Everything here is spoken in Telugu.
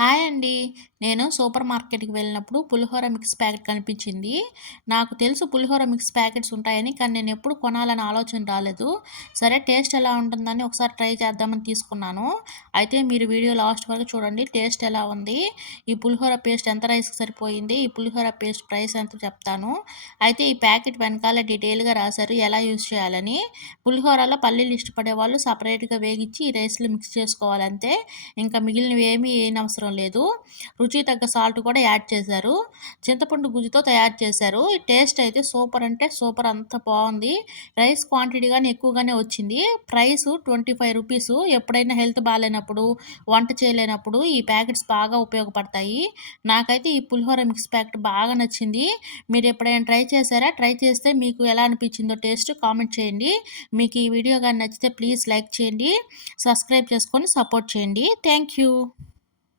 హాయ్ అండి. నేను సూపర్ మార్కెట్‌కి వెళ్ళినప్పుడు పులిహోర మిక్స్ ప్యాకెట్ కనిపించింది. నాకు తెలుసు పులిహోర మిక్స్ ప్యాకెట్స్ ఉంటాయని, కానీ నేనెప్పుడు కొనాలని ఆలోచన రాలేదు. సరే టేస్ట్ ఎలా ఉంటుందని ఒకసారి ట్రై చేద్దామని తీసుకున్నాను. అయితే మీరు వీడియో లాస్ట్ వరకు చూడండి. టేస్ట్ ఎలా ఉంది, ఈ పులిహోర పేస్ట్ ఎంత రైస్‌కి సరిపోయింది, ఈ పులిహోర పేస్ట్ ప్రైస్ ఎంతో చెప్తాను. అయితే ఈ ప్యాకెట్ వెనకాల డీటెయిల్‌గా రాశారు ఎలా యూజ్ చేయాలని. పులిహోరలో పల్లీలు ఇష్టపడే వాళ్ళు సెపరేట్‌గా వేగించి ఈ రైస్‌లో మిక్స్ చేసుకోవాలంతే. ఇంకా మిగిలినవి ఏమీ ఏయనవసరం లేదు. రుచికి తగ్గ సాల్ట్ కూడా యాడ్ చేశారు. చింతపండు గుజ్జుతో తయారు చేశారు. ఈ టేస్ట్ అయితే సూపర్ అంటే సూపర్, అంత బావుంది. రైస్ క్వాంటిటీ గాని ఎక్కువగానే వచ్చింది. ప్రైసు రూ. 25. ఎప్పుడైనా హెల్త్ బాలేనప్పుడు, వంట చేయలేనప్పుడు ఈ ప్యాకెట్స్ బాగా ఉపయోగపడతాయి. నాకైతే ఈ పులిహోర మిక్స్ ప్యాకెట్ బాగా నచ్చింది. మీరెప్పుడైనా ట్రై చేశారా? ట్రై చేస్తే మీకు ఎలా అనిపించిందో టేస్ట్ కామెంట్ చేయండి. మీకు ఈ వీడియో గాని నచ్చితే ప్లీజ్ లైక్ చేయండి. సబ్స్క్రైబ్ చేసుకొని సపోర్ట్ చేయండి. Thank you.